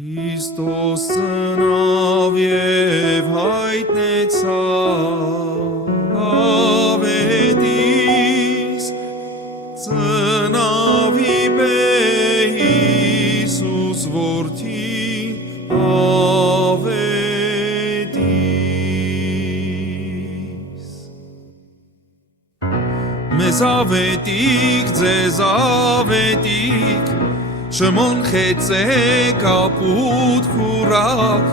Քրիստոս ծնավ և հայտնեցավ ավետիս, ծնավի Հիսուս որդի ավետիս։ Մեզ ավետիկ, ձեզ ավետիկ, Շմոն խեցեք ապուտ քուրակ,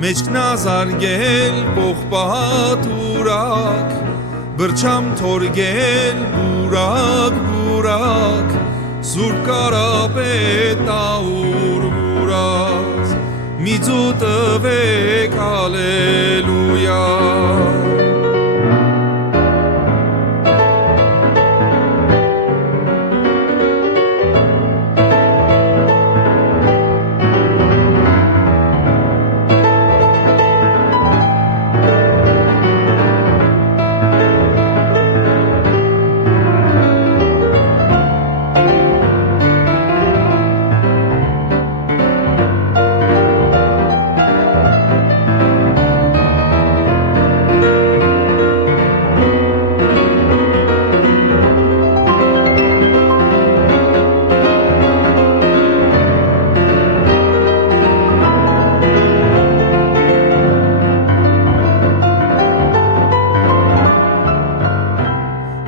մեջքն ազարգել պողպատ ուրակ, բրչամ թորգել բուրակ բուրակ, Սուրբ կարապետ աուր մուրած, միծու տվեք հալելույա։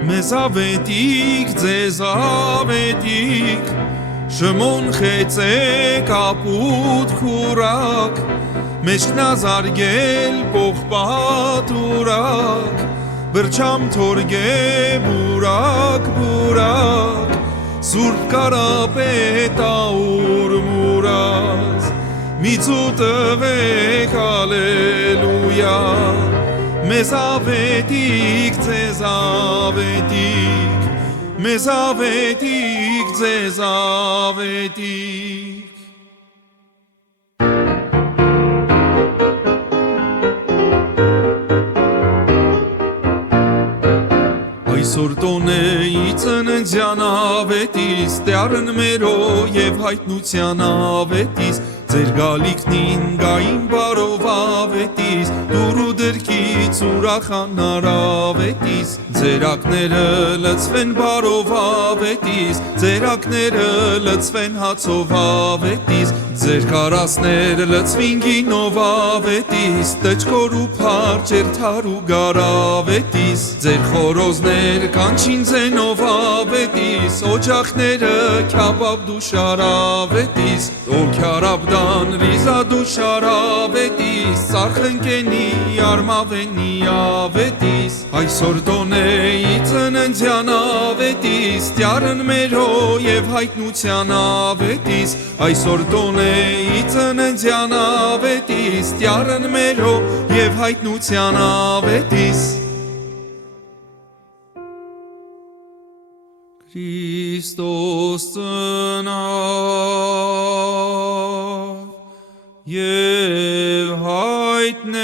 Մեզ ավետիկ, ձեզ ավետիկ, Շմոն խեցեք ապուտ քուրակ, մեջքն ազարգել պողպատ ուրակ, բրչամ թորգե բուրակ բուրակ, Սուրբ կարապետ աուր մուրած, միծու տվեք հալելույա։ Մեզ ավետիկ, ձեզ ավետիկ, մեզ ավետիկ, ձեզ ավետիկ։ Այսօր տոնեի ծննդյան ավետիս, Տյարն մերո և հայտնության ավետիս, Ձեր գալիքնին գային բարով ավետիս, Դուր ու դրքից ուրախանար ավետիս, Ձերակները լցվեն բարով ավետիս, Ձերակները լցվեն հացով ավետիս, Ձեր կարասները լցվին գինով ավետիս, Տճկոր ու փարջ երթար ու գար ավետիս, Ձեր խորոզներ կանչին ձենով ավետիս, Օջախները քյաբաբ դուշար ավետիս, Օքյարաբդան ռիզա դուշար ավետիս, Սարխընկենի արմավենի ավետիս, Այսօր տոնեի ծննդյան ավետիս, Տյարն մերո և հայտնության ավետիս, Այսօր տոնեի ծննդյան ավետիս, Տյարն մերո և հայտնության ավետիս։ Քրիստոս ծնավ և հայտնեցավ